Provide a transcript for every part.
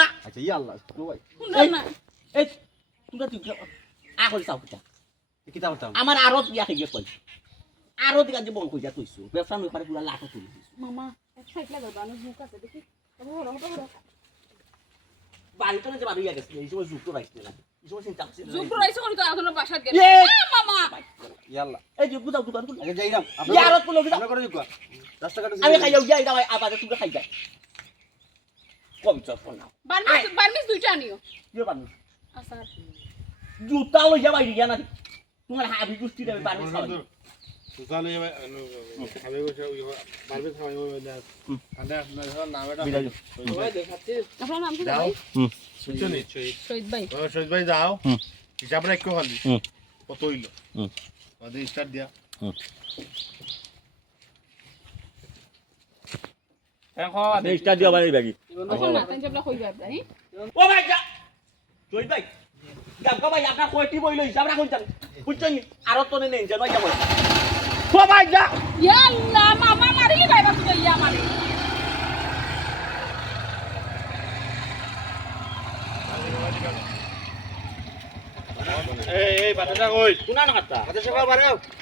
না। আচ্ছা ইয়া আল্লাহ না। এই তোমরা তুই আ করে চাও কিটা কিতা করতাম আমার আরও খাইয়ে কই আরও দিকে যে বল কইয়া কইছো। ব্যবসা নই পারে পুরা লাখ তুলি মামা আমি মুখ আছে দেখি। তবে হলো হলো হলো বাড়ি তো যে বাড়ি গেছে এই সময় যুক্ত রাখতে না এই সময় চিন্তা করছি জুক রাইছে কোন তো? এখন বাসাত গেল এ! মামা! আল্লাহ। এই দোকান খুলে আগে যাইরাম আরও খুলে বুঝাও আমরা করে দিবা। রাস্তা কাটে আমি খাইয়া যাই দাও আবার তুমি খাই যাই কম চট না বারমিস বারমিস দুইটা নিও দিও পারব আচ্ছা। জুতা লইয়া বাইরে গিয়া না তোমার হাবি গুষ্টি দেবে খাওয়াই। খাওয়াই ঠান্ডা আপনার নাম কি ভাই শুনছো শহীদ। ভাই। শহীদ ভাই যাও। হিসাব রাখো খালি। কত হইল? হুম। স্টার্ট দিয়া? স্টার দিও বাড়ি বাড়ি না তাই জবলা কইবা ভাই ও ভাই যা। জয় ভাই। গামকা ভাই আপনার কয়টি বই লই হিসাব রাখুন জান। বুঝছেন আরও তো নেই জানো যাব ও ভাই যা। ইয়াল্লা মামা মারিলি ভাই বাপ তো ইয়া মারি। এই এই বাটাটা কই? শুনা না কথা সকাল বাড়াও। আনা সিনা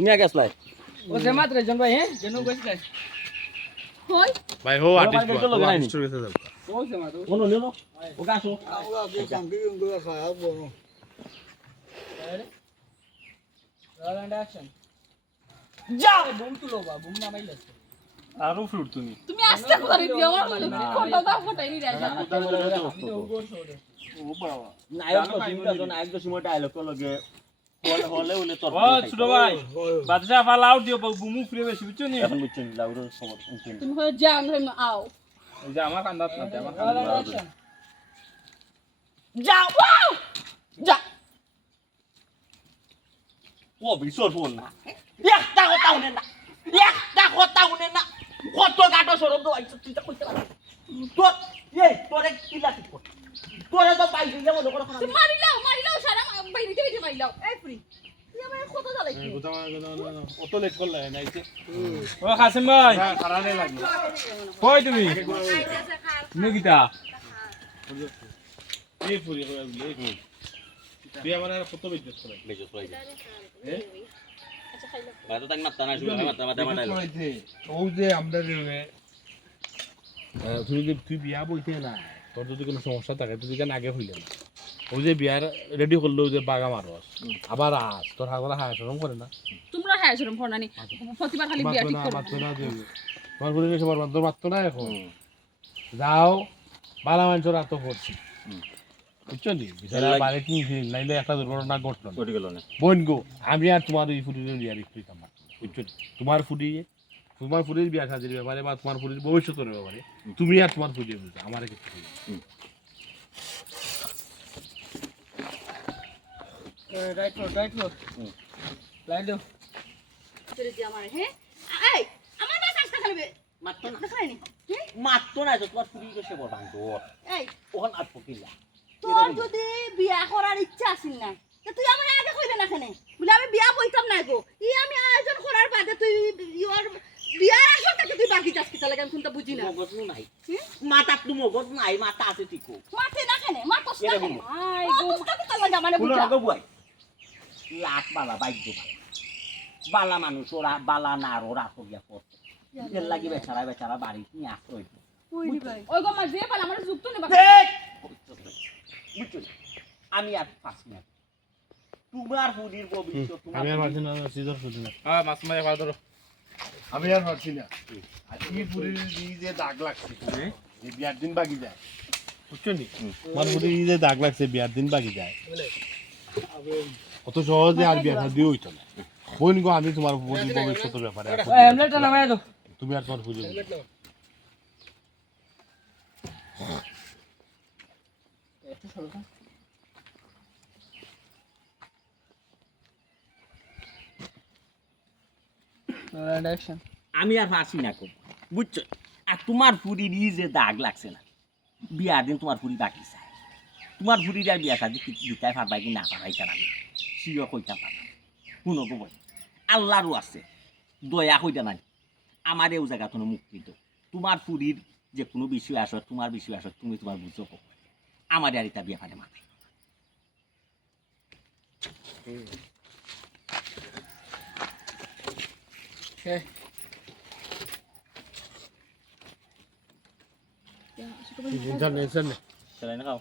তুমি একা গেছলাই ও সে মাত্র জন ভাই হ্যাঁ জন্য কইছিস হই ভাই হো আর্টিস্ট ভাই, চলো, ভাই, আর্টিস্টের কাছে যাও ও সে মাত্র কোন নিলো ও গাছো রাউন্ড অ্যাকশন যা বুম তুলো বা বুম না মাইলে আরও ফ্রুট তুমি তুমি আস্তে করে দিও আমার ফটো দাও ফটো নি রাজা ও বাবা নায়ক তো সিমটা তো নায়ক তো সিমটা ডায়লগ তো লগে হলে হলে হলে তোর ও ছোট ভাই বাদশা ফাল আউট দিও বুমু ফিরে বেশি বুঝছ নি? এখন বুঝছেন লাউরো সমর তুমি হয়ে যাও হই আও। এই আমার কান্দাত না আমার কান্দাত যাও ওয়াও যা ও বিশোর ফোন। না একটা কথা উনে না একটা কথা উনে না। কত গাটো সরব তো আইছো চিন্তা করতে পারো তোর এই তোরে কিলা কি কর তোরে তো পাইছি যেমন করে খানা তুমি মারিলাও মারিলাও সারা বাইরে থেকে মারিলাও এই ফ্রি তুই আমার কত জ্বালাই অত লেট করলে নাইছে ও কাসিম ভাই। খারানে লাগল কই তুমি? নিকিতা। এই ফুরি করে বলে এই তুই আমার আর কত বিজনেস করে। বেজো কই এ? খাইলাম বাতো তাক মাত্তা না শুনে মাত্তা মাত্তা মাত্তা ও যে আমরা তুই যদি তুই বিয়া বইতে না তোর যদি কোনো সমস্যা থাকে তুই কেন আগে হইলে না। ও যে বিয়ার রেডি করল যে বাগা মারস আবার আস তোর হাগলা হায় সরম করে না। তোমরা হায় হ্যাঁ শুরু ফোনানি প্রতিবার খালি বিয়া ঠিক করো। না তোমার ফুলি এসে বলবার তোর মাত্র না এখন। যাও বালা মানুষের এত করছি। বুঝছ নি? বিচারা বাড়ি ফিরিল নাইলে একটা দুর্ঘটনা ঘটলো না। কোটি গেল না। বোন গো আমি আর তোমার এই ফুটির বিয়ার না। বুঝছ তোমার ফুটি তোমার ফুটির বিয়া সাজির ব্যাপারে বা তোমার ফুটির ভবিষ্যতের ব্যাপারে তুমি আর তোমার ফুটি বুঝছ আমার কিছু বুঝো না। Right road right road line দাও। চলে দি আমার হ্যাঁ? এই আমার বাস আসতে খালি মাত্তো না। দেখাইনি হ্যাঁ? না তোমার ফুরি গেছে বড় তোর এই। ওখান আর পকিলা তোর যদি বিয়া করার ইচ্ছা আছিল না তা তুই আমার আগে কইলে না কেন? বলে আমি বিয়া বইতাম না গো। ই আমি আয়োজন করার বাদে তুই ইওর বিয়ার আসল থেকে তুই বাকি যাস কিতা লাগে আমি কোনটা বুঝি না। মগজ নাই। মাথা তো মগজ নাই মাথা আছে ঠিকও মাতে না কেন? মাতস না কেন আই গো। মাথা কিতা লাগে মানে বুঝা। বালা বাইক বালা। বালা মানুষ ওরা বালা না ওরা করিয়া এর লাগি বেচারা বেচারা বাড়ি নিয়ে আশ্রয় ওই গো মা যে পাল আমার যুক্ত নেবা বুঝছ আমি আর পাচ্ছি না। তোমার হুদির ভবিষ্যৎ তোমার আমি আর পারছি না সিজার না। হ্যাঁ মাছ ধরো। আমি আর পারছি না। আজকে পুরীর যে দাগ লাগছে? যে বিয়ার দিন বাকি যায়। বুঝছ নি? আমার পুরীর এই যে দাগ লাগছে বিয়ার দিন বাকি যায়। অত সহজে আর বিয়ার শাদি হইতো না। বোন গো আমি তোমার প্রতি ভবিষ্যতের ব্যাপারে দাও। তুমি আর তোমার পুজো ডাইরেকশন আমি আর ফাঁসি না কম বুঝছ? আর তোমার ফুরির ই যে দাগ লাগছে না। বিয়ার দিন তোমার ফুরি বাকি চাই। তোমার ফুরির আর বিয়া শাদি দিতাই পারবাই কি না পারবাই তার আমি সিও কইতা পারবা শুনো বই আল্লাহরও আছে, দয়া কইতা নাই। আমার এই জায়গা কোনো মুক্তি তো তোমার ফুরির যে কোনো বিষয় আসো, তোমার বিষয় আসো, তুমি তোমার বুঝো কো আমার আর এটা বিয়া পারে মাথায়। চিন্তা নেই স্যার চলে না খাও